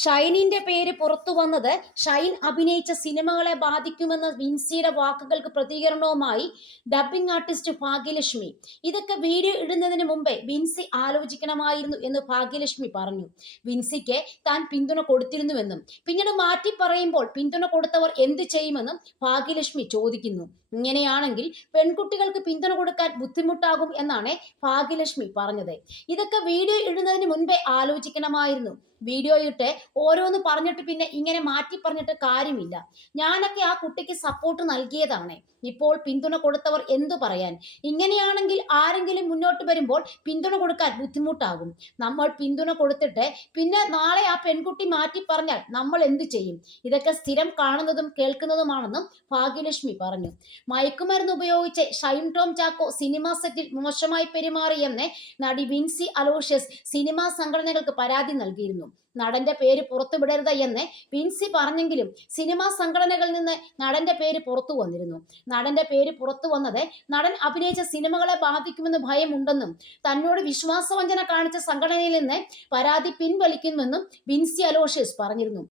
ഷൈനിന്റെ പേര് പുറത്തു വന്നത് ഷൈൻ അഭിനയിച്ച സിനിമകളെ ബാധിക്കുമെന്ന വിൻസിയുടെ വാക്കുകൾക്ക് പ്രതികരണവുമായി ഡബ്ബിംഗ് ആർട്ടിസ്റ്റ് ഭാഗ്യലക്ഷ്മി. ഇതൊക്കെ വീഡിയോ ഇടുന്നതിന് മുമ്പേ വിൻസി ആലോചിക്കണമായിരുന്നു എന്ന് ഭാഗ്യലക്ഷ്മി പറഞ്ഞു. വിൻസിക്ക് താൻ പിന്തുണ കൊടുത്തിരുന്നുവെന്നും പിന്നീട് മാറ്റി പറയുമ്പോൾ പിന്തുണ കൊടുത്തവർ എന്ത് ചെയ്യുമെന്നും ഭാഗ്യലക്ഷ്മി ചോദിക്കുന്നു. ഇങ്ങനെയാണെങ്കിൽ പെൺകുട്ടികൾക്ക് പിന്തുണ കൊടുക്കാൻ ബുദ്ധിമുട്ടാകും എന്നാണ് ഭാഗ്യലക്ഷ്മി പറഞ്ഞത്. ഇതൊക്കെ വീഡിയോ ഇടുന്നതിന് മുൻപേ ആലോചിക്കണമായിരുന്നു. വീഡിയോ ഇട്ട് ഓരോന്ന് പറഞ്ഞിട്ട് പിന്നെ ഇങ്ങനെ മാറ്റി പറഞ്ഞിട്ട് കാര്യമില്ല. ഞാനൊക്കെ ആ കുട്ടിക്ക് സപ്പോർട്ട് നൽകിയതാണ്. ഇപ്പോൾ പിന്തുണ കൊടുത്തവർ എന്തു പറയാൻ? ഇങ്ങനെയാണെങ്കിൽ ആരെങ്കിലും മുന്നോട്ട് വരുമ്പോൾ പിന്തുണ കൊടുക്കാൻ ബുദ്ധിമുട്ടാകും. നമ്മൾ പിന്തുണ കൊടുത്തിട്ട് പിന്നെ നാളെ ആ പെൺകുട്ടി മാറ്റി പറഞ്ഞാൽ നമ്മൾ എന്തു ചെയ്യും? ഇതൊക്കെ സ്ഥിരം കാണുന്നതും കേൾക്കുന്നതുമാണെന്നും ഭാഗ്യലക്ഷ്മി പറഞ്ഞു. മയക്കുമരുന്ന് ഉപയോഗിച്ച് ഷൈം ടോം ചാക്കോ സിനിമാ സെറ്റിൽ മോശമായി പെരുമാറിയെന്ന് നടി വിൻസി അലോഷ്യസ് സിനിമാ സംഘടനകൾക്ക് പരാതി നൽകിയിരുന്നു. നടന്റെ പേര് പുറത്തുവിടരുത് എന്ന് വിൻസി പറഞ്ഞെങ്കിലും സിനിമാ സംഘടനകളിൽ നിന്ന് നടന്റെ പേര് പുറത്തു വന്നിരുന്നു. നടന്റെ പേര് പുറത്തു വന്നത് നടൻ അഭിനയിച്ച സിനിമകളെ ബാധിക്കുമെന്ന് ഭയമുണ്ടെന്നും തന്നോട് വിശ്വാസവഞ്ചന കാണിച്ച സംഘടനയിൽ നിന്ന് പരാതി പിൻവലിക്കുമെന്നും വിൻസി അലോഷ്യസ് പറഞ്ഞിരുന്നു.